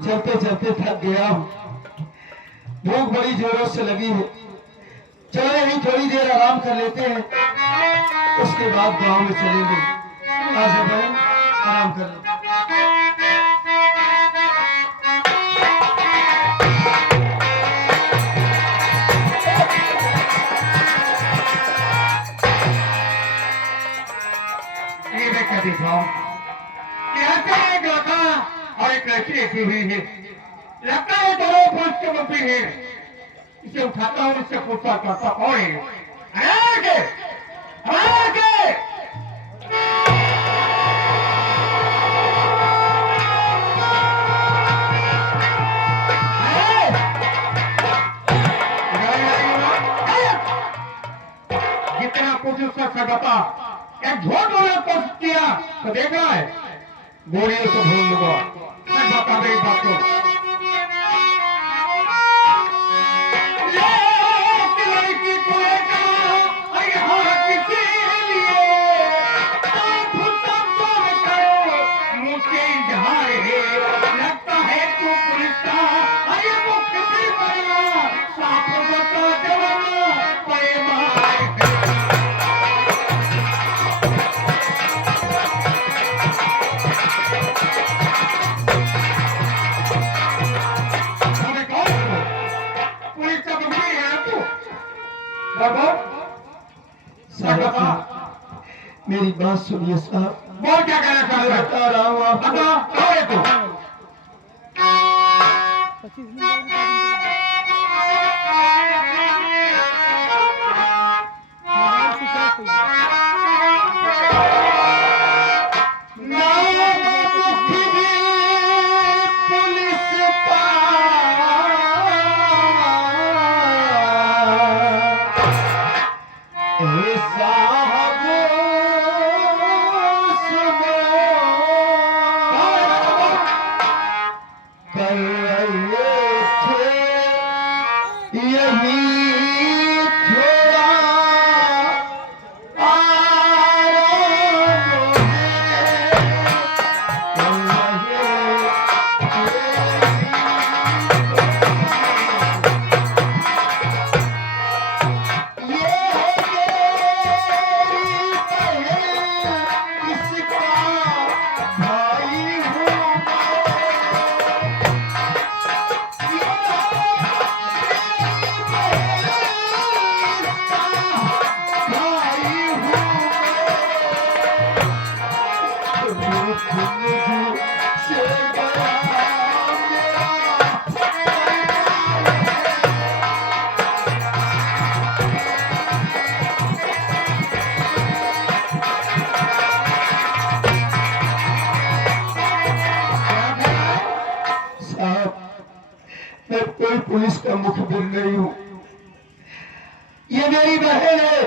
चलते चलते थक गया हूँ, भूख बड़ी जोरों से लगी है। चलो यही थोड़ी देर आराम कर लेते हैं, उसके बाद गांव में चलेंगे। आजा बहन, आराम कर लेते। ये मैं क्या देख रहा हूँ? एक लड़का और एक लड़की ऐसी हुई है। लगता है दोनों पुरुष के मुंह है। इसे उठाता हूँ, इससे पूछता करता कौन है? आगे! आगे! जितना कुछ उसका सगता एक झूठ बोलने कोशिश किया तो देख रहा है गोलियों से भूल लूंगा। मैं बता दे बात को। लगता है तू पुलिस का अरे मुख्य साफों का जवाना मेरी बात सुनिए साहब। बोल क्या कहना चाहता है? बता रहा हूँ आपको। कौन है तू? मैं कोई पुलिस का मुखबिर नहीं हूँ, ये मेरी बहन है।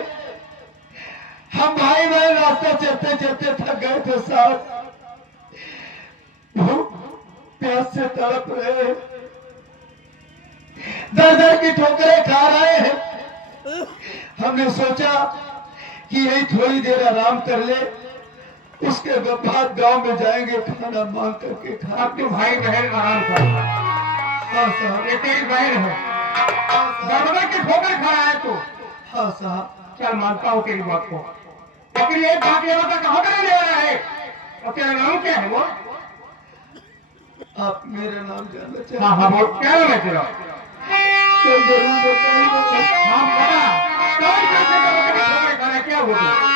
हम भाई बहन रास्ता चलते चलते थक गए थे साहब, भूख प्यास से तड़प रहे हैं, दर दर की ठोकरें खा रहे हैं। हमने सोचा कि यही थोड़ी देर आराम कर ले, उसके बाद गांव में जाएंगे, खाना मांग करके खा। अब तू भाई बहन आराम कर। हाँ साहब। ये तेरी बहन है, दरबार की ठोकर खा रहा है तू। हाँ साहब। चल मानता हूँ तेरी बात को, लेकिन एक बात ये बता कहाँ कर ले रहा है और तेरा नाम क्या है? वो आप मेरा नाम जानना चाहते हैं? हाँ हाँ बोल, क्या नाम है तेरा? तो जरूर बताइए। हाँ बता, कौन कैसे दरबार की ठोकर खा रहा है, क्या हो गया?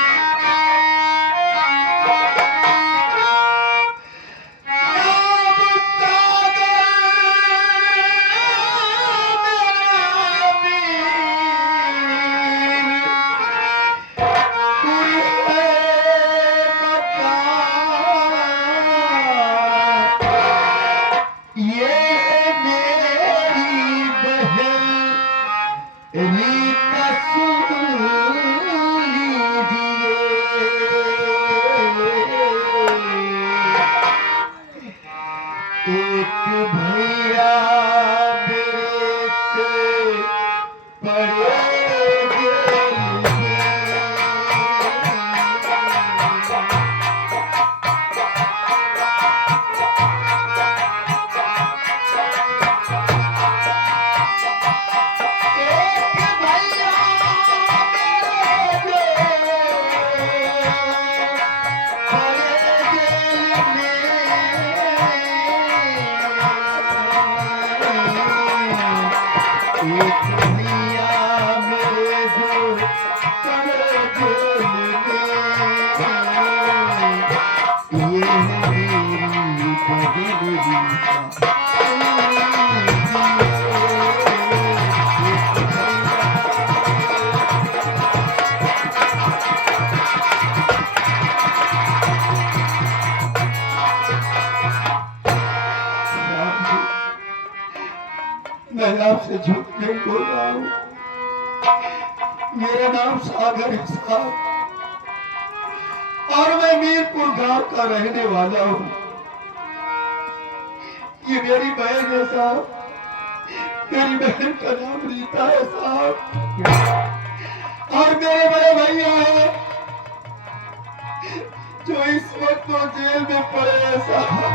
ये मेरी एक भैया मेरे जो कर दिल में, ये है मेरी बदली का मैं आपसे झूठ नहीं बोल रहा हूँ। मेरा नाम सागर है साहब, और मैं मीरपुर गांव का रहने वाला हूँ। ये मेरी बहन है साहब, मेरी बहन का नाम रीता है साहब, और मेरे बड़े भैया है जो इस वक्त तो जेल में पड़े हैं साहब।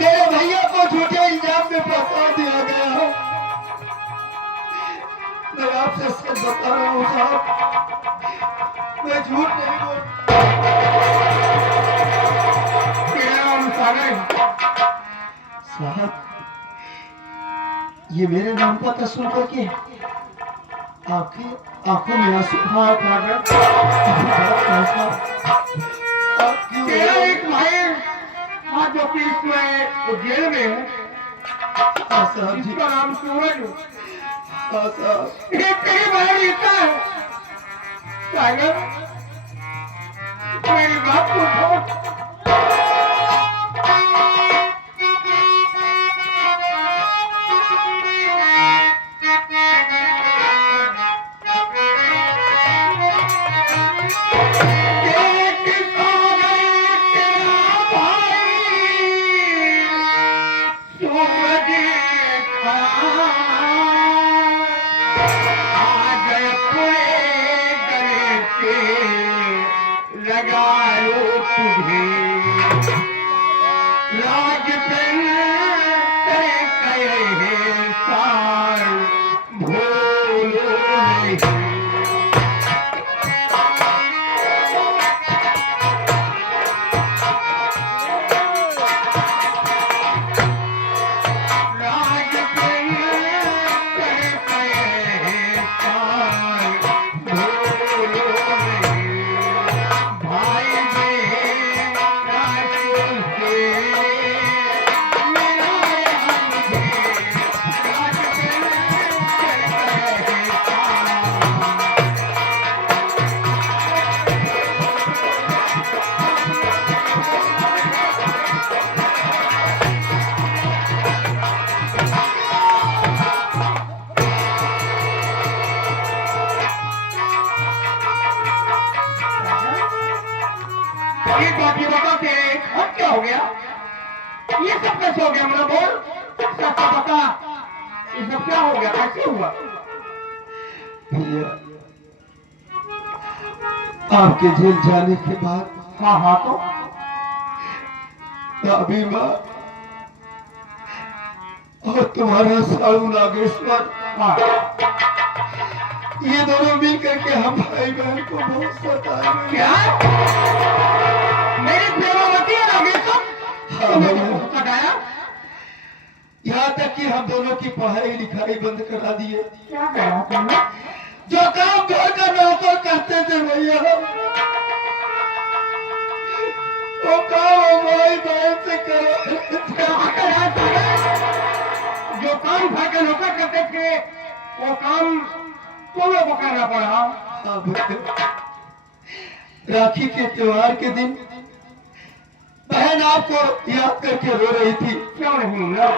मेरे भैया को झूठे इल्जाम में फंसा दिया गया। मैं आपसे सच बता रहा हूँ साहब, मैं झूठ नहीं बोल। साहब ये मेरे नाम का तस्वीर करके आपकी आंखों में आंसू हाँ फादर, तेरा एक भाई आज जो कि इसमें जेल में है, साहब जी, जिसका नाम सूरज, हाँ साहब, ये कई बार लिखता है। सागर मेरी बात को छोड़, हो गया, मतलब बोल सबका पता, ये सब क्या हो गया, कैसे हुआ? भैया आपके जेल जाने के बाद, हाँ हाँ, तो अभी माँ और तुम्हारा साड़ू नागेश्वर, हाँ, ये दोनों मिल करके हम भाई बहन को बहुत सताए हैं। क्या मेरी प्रेमावती है नागेश्वर? हाँ भैया, सताया? यहाँ तक कि हम दोनों की पढ़ाई लिखाई बंद करा दिए। क्या करा तुमने? जो काम घर का नौकर करते थे भैया, वो काम हमारी बहन से करो। जो काम घर का नौकर करते थे वो काम तुम लोग को करना पड़ा। हाँ भैया, राखी के त्योहार के दिन बहन आपको याद करके रो रही थी। क्यों नहीं ना?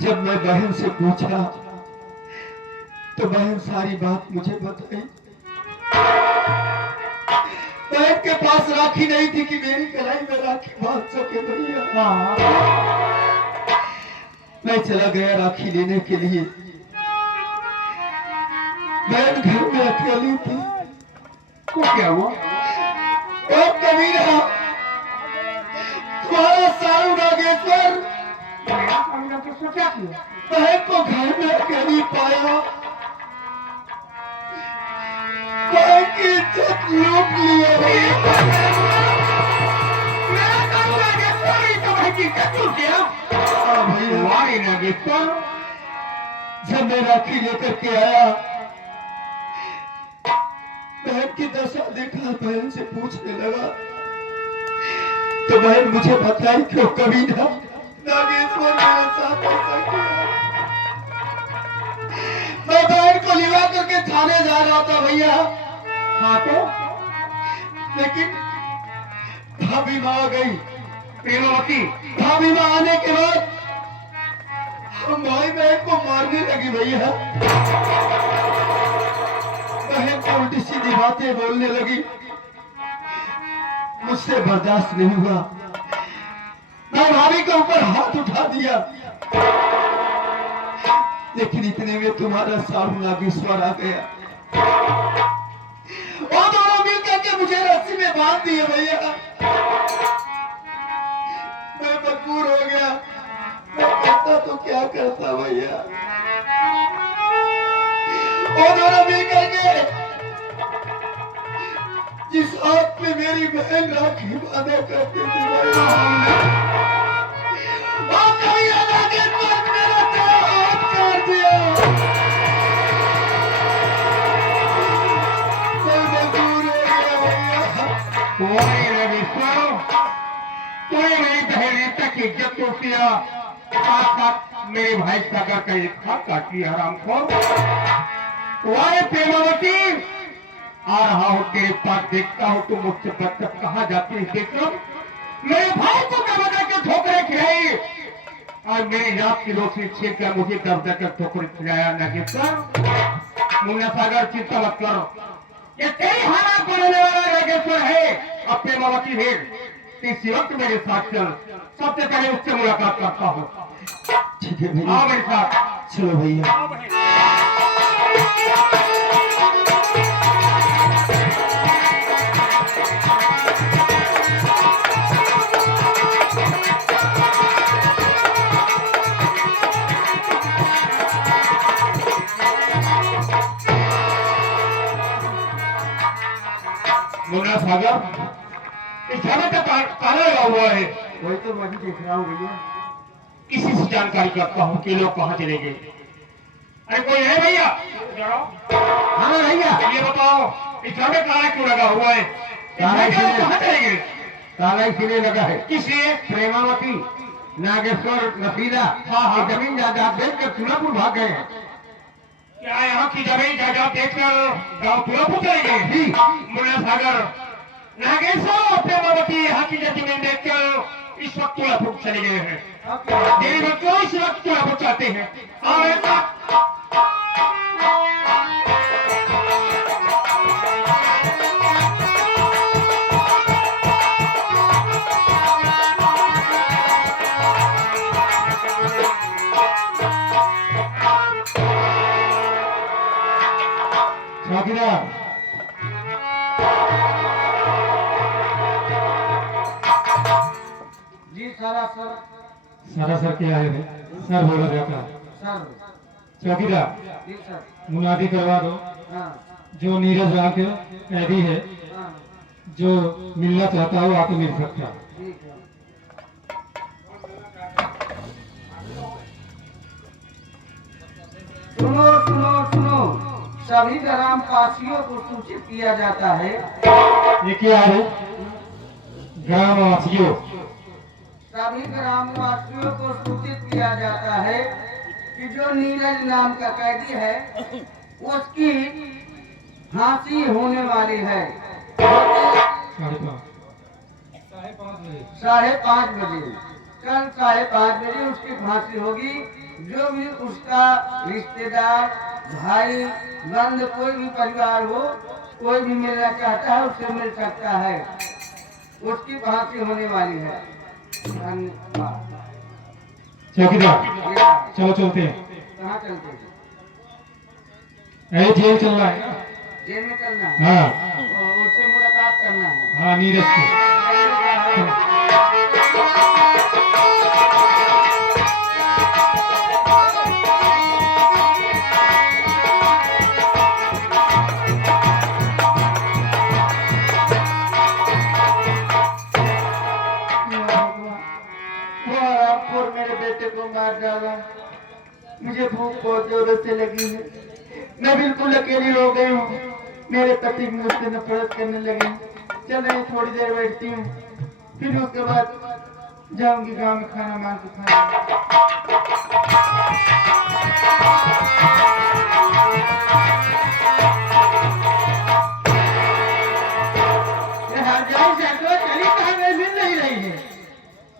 जब मैं बहन से पूछा तो बहन सारी बात मुझे बताई। बहन के पास राखी नहीं थी कि मेरी कलाई में राखी बांध सके भैया। हाँ, मैं चला गया राखी लेने के लिए। बहन घर में अकेली थी। तो क्या हुआ? और कमीना तुम्हारा सारू नागेश्वर मेरा काम तो सोचा किया। बहन को घर में अकेली पाया, बहन की इज्जत लूट लिया। मेरा काम नागेश्वर ही तो भाई की इज्जत लूट गया। भैया वाई नागेश्वर, जब मैं राखी लेकर के आया, बहन की दशा देखा, बहन से पूछने लगा तो बहन मुझे बताई क्यों कभी ना नागेश्वर मेरे साथ ऐसा किया। मैं बहन को लिवा करके थाने जा रहा था भैया। हाँ तो लेकिन भाभी माँ आ गई। प्रेमावती, भाभी माँ आने के बाद हम भाई बहन को मारने लगी भैया। बहन को उल्टी सीधी बातें बोलने लगी, मुझसे बर्दाश्त नहीं हुआ, मैं भाभी के ऊपर हाथ उठा दिया। लेकिन इतने में तुम्हारा साहू नागेश्वर आ गया और दोनों मिलकर के मुझे रस्सी में बांध दिए भैया। मैं मजबूर हो गया, मैं करता तो क्या करता भैया। वो दोनों मिलकर के जिस हाथ में मेरी बहन राखी बांधा करती थी भैया, वो कभी नागेश्वर मेरा तो हाथ काट दिया। मैं मजबूर हो गया भैया। वाई नागेश्वर, तूने मेरी बहन तक इज्जत तो किया, साथ साथ मेरे भाई सागर का एक हाथ काट दिया हरामखोर। वाई प्रेमावती, आ रहा हूँ तेरे पास, देखता हूँ तू मुझसे बच्चा कहाँ जाती है। देख लो, मेरे भाई को कब के ठोकरे खिलाई और मेरी रात की रोशनी छीन कर मुझे दब देकर ठोकरे खिलाया। नागेश्वर, मुन्ना सागर चिंता मत करो, ये तेरी हालात बनाने वाला नागेश्वर है। अब प्रेमावती है, इसी वक्त मेरे साथ चल, सबसे पहले उससे मुलाकात करता हूँ। ठीक है भैया, आओ मेरे साथ। चलो भैया। आओ बहन। मुन्ना सागर, इस जगह का ताला लगा हुआ है। वही तो मैं भी देख रहा हूँ भैया। किसी से जानकारी करता हूँ कि लोग कहाँ चले गए। अरे कोई है भैया? हाँ भैया, ये बताओ, इस जगह ताला क्यों लगा हुआ है? ताला लोग इसलिए- कहाँ चले गए? ताला इसीलिए लगा है, किस लिए? प्रेमावती नागेश्वर नफीला हाँ। की जमीन जायदाद देख कर चुनापुर भाग गए हैं। क्या यहाँ की जमीन जायदाद देखकर गाँव तुलापुर चले गए? जी। मुन्ना सागर, नागेश्वर और प्रेमावती यहाँ की जमीन देखकर इस वक्त तुलापुर चले गए हैं। तेरे बच्चों इस वक्त तुलापुर चाहते हैं। आओ मेरे साथ। चौकीदार, जी सारा सर सारा सर क्या है? सर बोला जाता है। सर चौकीदार, जी सर मुनादी करवा दो। हाँ जो नीरज राम के कैदी है, हाँ जो मिलना चाहता हो आके मिल सकता है। ठीक है। सुनो सुनो सुनो, सभी ग्रामवासियों को सूचित किया जाता है। ये क्या है? ग्रामवासियों, सभी ग्रामवासियों को सूचित किया जाता है कि जो नीरज नाम का कैदी है उसकी फांसी होने वाली है। 5:30 बजे, कल 5:30 बजे उसकी फांसी होगी। जो भी उसका रिश्तेदार, भाई, बंद, कोई भी परिवार हो, कोई भी मिलना चाहता है उससे मिल सकता है। उसकी फांसी होने वाली है। धन्यवाद। चौकीदार, ये चलो चलते हैं। कहाँ चलते हैं? अरे जेल चल रहा है। जेल में चलना है हाँ और उससे मुलाकात करना है। हाँ, नीरज को। वो आपको और मेरे बेटे को मार डाला। मुझे भूख बहुत जोरों से लगी है। मैं बिल्कुल अकेली हो गई हूँ। मेरे पति भी मुझसे नफरत करने लगे। चल रही थोड़ी देर बैठती हूँ, फिर उसके बाद जाऊंगी गांव में खाना मांग के खाना। चली कहाँ गई, मिल नहीं रही है।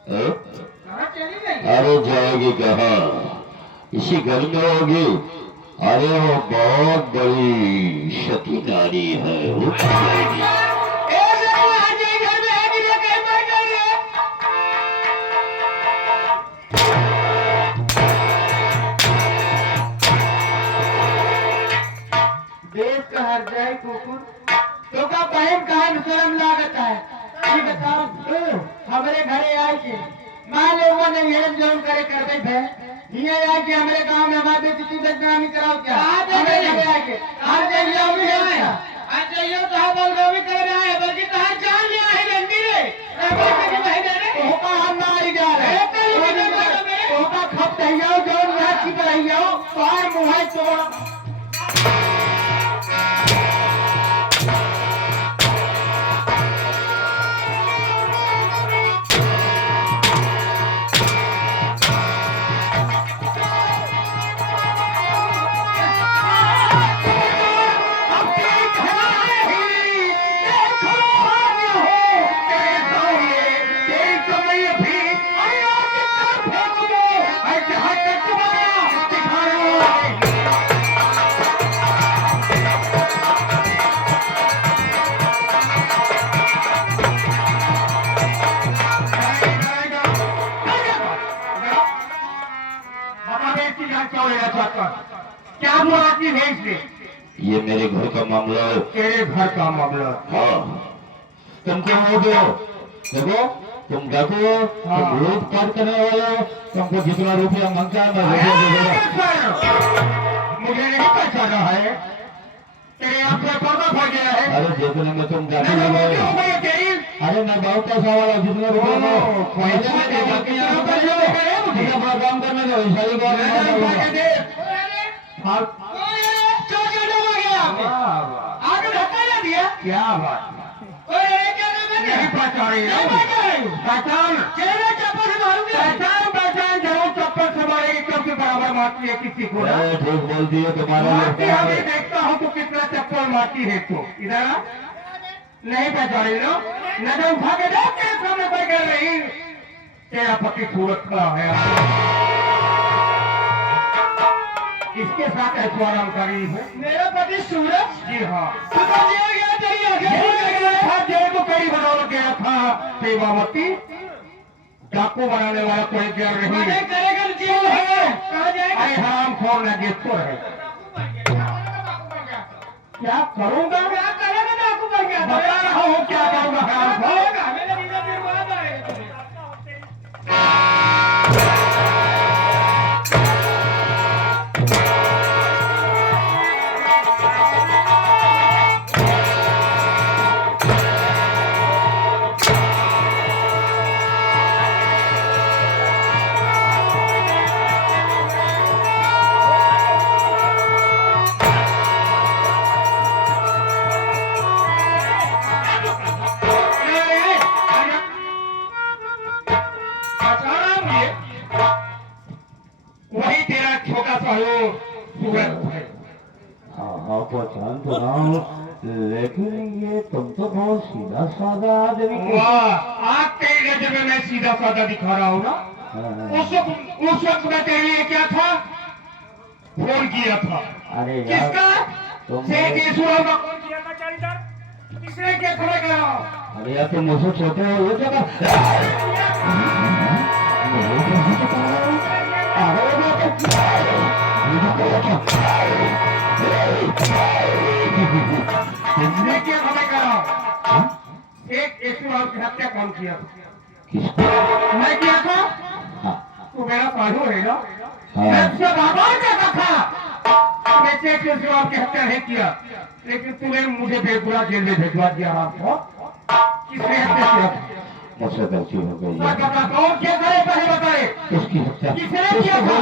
कहाँ चली गई? अरे जाएगी कहाँ, इसी घर में होगी। अरे वो बहुत बड़ी सती नारी है, वो जाएगी। घर में है कि नहीं, कहीं पर गई है? देश का हर जाए कुकुर तो का बहन का है, शर्म लागत है। ये बताओ हमारे घरे आए के मान ले वो नहीं हेरम जोन करे कर दे भे ये आए कि हमारे गांव में हमारे बेटी बदनामी कराओ क्या? हमारे घरे आए के हर जाइए हम भी आए आज जाइए तो हम बलगावी कर रहे हैं, बल्कि कहां जान लिया है रंडी रे रबा के भाई जाने होका हम मारी जा रहे हैं। होका खप दइयो जोन यहां की रहियो पार मुंह तोड़। क्या मुरादी है इसमें? ये मेरे घर का मामला है। तेरे घर का मामला? हाँ, तुम क्यों हो गए हो? देखो तुम डाकू हो, तुम लूट पाट करने वाले हो। तुमको जितना रुपया मांगता है मैं रुपया दे दूंगा। मुझे नहीं पहचाना है, तेरे आंख में पर्दा फट गया है। अरे जितने में तुम डाकू नहीं, लगाए, क्यों भाई तेरी? अरे मैं बहुत पैसा वाला, जितने रुपये दो पैसा मुझे दे, बाकी कितना यहाँ पैसा कर दे, लो। मुझे? मुझे अपना काम करने दो, सारी बात मैं नहीं, करूंगा। पैसे दे। क्या बात? नहीं पहचानी पहचान पहचान जरूर चप्पल से मारेगी क्योंकि बराबर मारती है किसी को ना। अरे ठीक बोलती है तुम्हारा मारती लड़का अभी है। देखता हूँ तो कितना चप्पल मारती है तू। इधर आ। नहीं पहचानी लो, नजर उठा के देख तेरे सामने कोई कर रही। तेरा पति सूरत खड़ा है, इसके साथ ऐश्वर्या करी है। मेरा पति सूरज जी हाँ, तू तो जेल गया तेरी आंखें जेल को कई बदौलत गया था। सेवावती डाकू बनाने वाला कोई गैर नहीं मने है। करेगा जेल है कहां जाएगा? अरे हराम खोर नगेश्वर है। क्या करूंगा? क्या करेगा डाकू बन गया? बता रहा हूँ क्या करूंगा हराम खोर। मेरे वीजा पे बात आएगा तुम्हें। वही तेरा छोटा सा हो सूरज है। हाँ हाँ पहचान तो रहा हूँ, लेकिन ये तुम तो बहुत सीधा साधा आदमी हो। वाह, आज तेरी नजर में मैं सीधा साधा दिखा रहा हूँ ना। हाँ, उस वक्त मैं तेरे लिए क्या था, फोन किया था। अरे यार किसका? तुम शेख ईश्वर का फोन किया था चालीदार। किसने क्या खड़े कर रहा हूँ? अरे यार तुम मुझसे छोटे हो, ये क्या किसने क्या खड़े कर रहा हूँ? एक ईश्वर की हत्या कौन किया था? किसको? मैं किया था? हाँ तू मेरा साधु है ना? हाँ। मैं उससे बाबा कहता था। मैं शेख ईश्वर की हत्या नहीं किया, लेकिन तूने मुझे बेगुनाह जेल में भिजवा दिया। आपको किसने हत्या किया था? मुझसे गलती हो गई क्या है। करना कौन क्या करे पहले बताए। उसकी हत्या किसने किया था?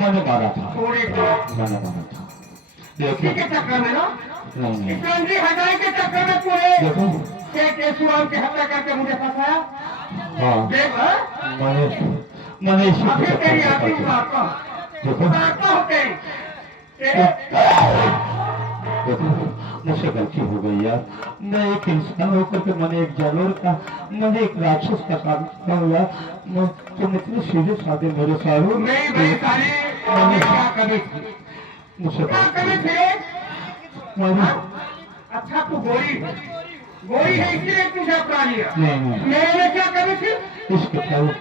मैंने मारा था, थोड़ी को मैंने मारा था। इसी लेकिन के चक्कर में ना नहीं इस रंजी हटाई के चक्कर में पूरे देखो, केशुराम की हत्या करके मुझे फंसाया। हाँ देख हाँ? मैंने इसी अभी के तेरी चक्कर आती में उतारता हूँ देखो उतारता हूँ तेरी तेरे देखो मुझसे गलती हो गई यार। मैं एक इंसान होकर के मैंने एक जानवर का, मैंने एक राक्षस का काम किया हो यार। तुम इतने सीधे साधे मेरे साथ हो। नहीं भाई साले मैंने क्या कमी थी मुझसे क्या कमी थी मैंने अच्छा तू गोरी है इसलिए तुझे अपना लिया नहीं मेरे में क्या कमी थी इसके पहले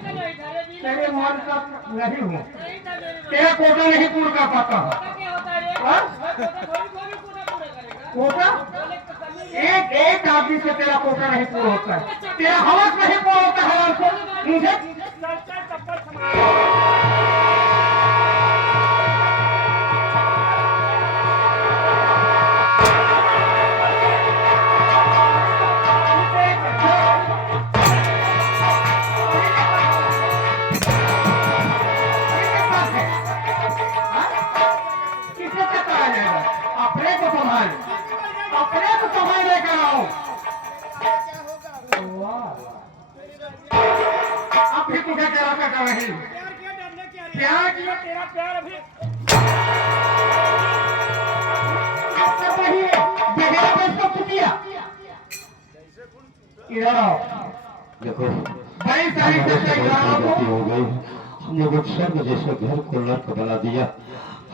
तेरे मन का नहीं हूँ तेरा कोटा नहीं पूरा कर पाता हूँ हाँ? कोटा एक आदमी से तेरा कोटा नहीं पूरा होता है तेरा हवस नहीं पूरा होता है मुझे किससे चक्कर आ जाएगा अपने को संभाल लेकर आओ अब भी तुझे तेरा कर रही प्यार किया तेरा प्यार अभी वही बेगेरा पे इसको कुटिया इधर आओ देखो बड़ी सारी चर्चा इधर आओ गलती हो गई। हम लोगों ने स्वर्ग जैसे घर को नर्क बना दिया।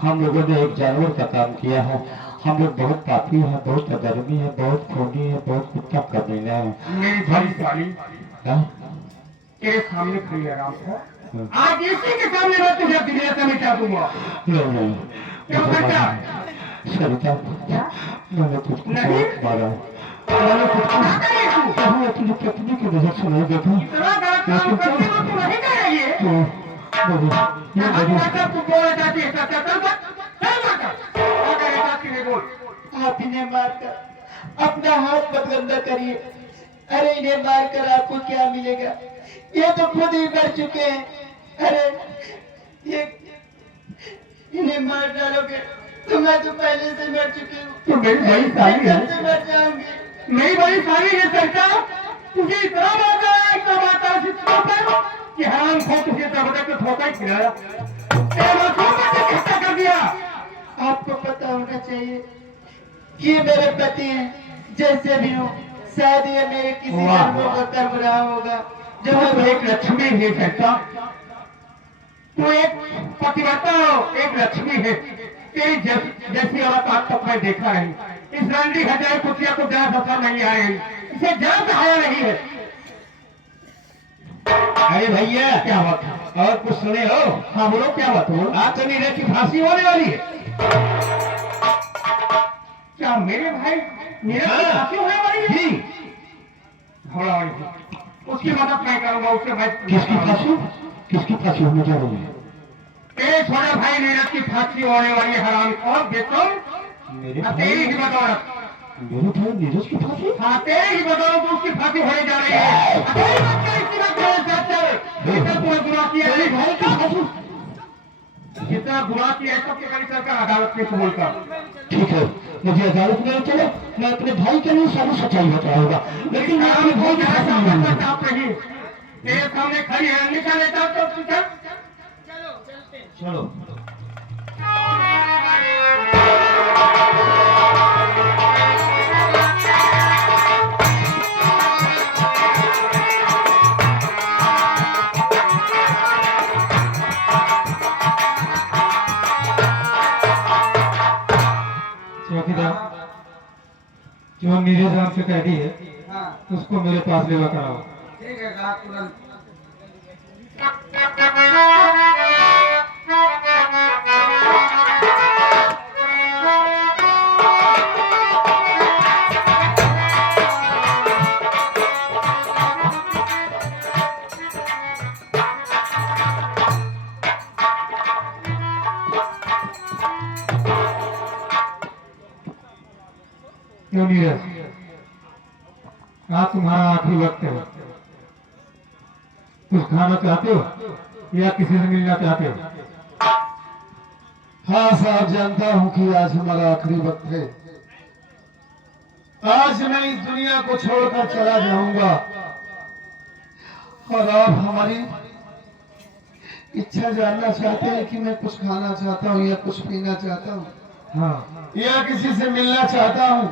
हम लोगों ने एक जानवर का काम किया है। हम लोग बहुत पापी हैं, बहुत अधर्मी है, बहुत खूनी है, बहुत कुत्ता कमीने हैं। मेरी बड़ी साली हाँ? तेरे सामने खड़ी है राम को आज इसी के सामने मैं तुझे दुनिया से मिटा दूंगा नहीं क्यों बेटा सरिता, मैंने तुझको नहीं? बहुत मारा है। मैंने तुझको क्या करे तू कभी अपनी पत्नी की नजर से नहीं देखा। इतना गलत काम करते हो तू नहीं कर रही है तो मुझे हम माता तू बोल जाती है चल माता अगर ऐसा की बोल आप इन्हें मारकर अपना हाथ मत गंदा करिए। अरे इन्हें मारकर आपको क्या मिलेगा? ये तो खुद ही मर चुके हैं। अरे ये इन्हें मार डालोगे तो मैं तो पहले से मर चुकी हूँ। तो मेरी बड़ी साली है मैं मर जाऊंगी। मेरी बड़ी साली है सरका तुझे इतना मारता है कि हराम खो तुझे जबरदस्त तो धोखा ही खिलाया तेरे मासूम बच्चे की हत्या कर दिया आपको पता होना चाहिए कि ये मेरे पति हैं। जैसे भी हो शायद ये मेरे किसी वाह, कर्मों का कर्म रहा होगा जो जो मैं एक लक्ष्मी है कहता तू एक पतिव्रता हो एक लक्ष्मी है तेरी जैसी औरत आज तक मैं देखा नहीं इस रंडी हजार कुतिया को जरा सफर नहीं आए इसे जरा सहाया नहीं है अरे भैया क्या बात है और कुछ सुने हो? हाँ बोलो क्या बात हो आज तो नीरज की फांसी होने वाली है। क्या मेरे भाई मेरे हाँ। फांसी होने वाली है जी घोड़ा वाली है। उसकी मदद मैं करूंगा उससे मैं किसकी फांसी होने जा रही है? तेरे छोटे भाई नीरज की फांसी होने वाली है हराम और बेचो मेरे तेरी ही बदौलत मेरे भाई नीरज की फांसी? हाँ तेरे ही बदौलत उसकी फांसी होने जा रही है अकेली मत कर, इसकी बात मेरे साथ चल। जितना तूने गुनाह किया है भाई की फांसी? जितना गुनाह किया है सबसे पहले सरकार अदालत में कबूल कर ठीक है, मुझे अदालत में चलो, मैं अपने भाई के लिए सारी सच्चाई बताऊंगा, लेकिन मैं अपने भाई की फांसी नहीं लूंगा। आप नहीं तेरे सामने खड़ी है निकल लेता तो तू चल चलो चौकीदार जो नीरज राम से कैदी है हाँ उसको मेरे पास लेवा कराओ। ठीक है रात तुरंत क्यों नीरज, आज तुम्हारा आखिरी वक्त है। कुछ खाना चाहते हो या किसी से मिलना चाहते हो? हाँ साहब, जानता हूँ कि आज हमारा आखिरी वक्त है। आज मैं इस दुनिया को छोड़कर चला जाऊंगा और आप हमारी इच्छा जानना चाहते हैं कि मैं कुछ खाना चाहता हूँ या कुछ पीना चाहता हूँ हाँ, या किसी से मिलना चाहता हूँ।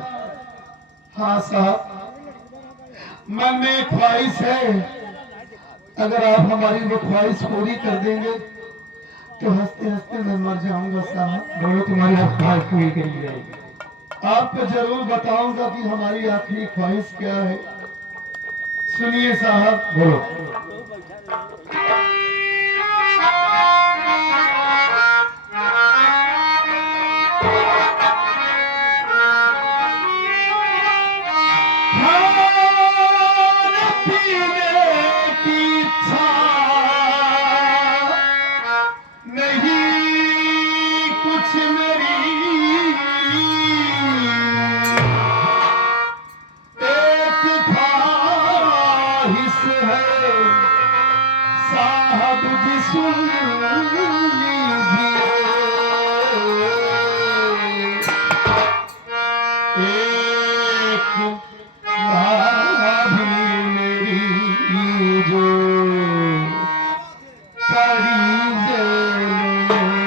हाँ साहब, मन में एक ख्वाहिश है, अगर आप हमारी वो ख्वाहिश पूरी कर देंगे तो हंसते हंसते मैं मर जाऊंगा साहब। बोलो, तुम्हारी हर ख्वाहिश पूरी करी जाएगी। आपको जरूर बताऊंगा कि हमारी आखिरी ख्वाहिश क्या है। सुनिए साहब, बोलो। खाने पीने की इच्छा नहीं कुछ मेरी, एक ख्वाहिश है साहब जी, सुन लीजिए। एक भाभी मेरी जो पड़ी जेल में,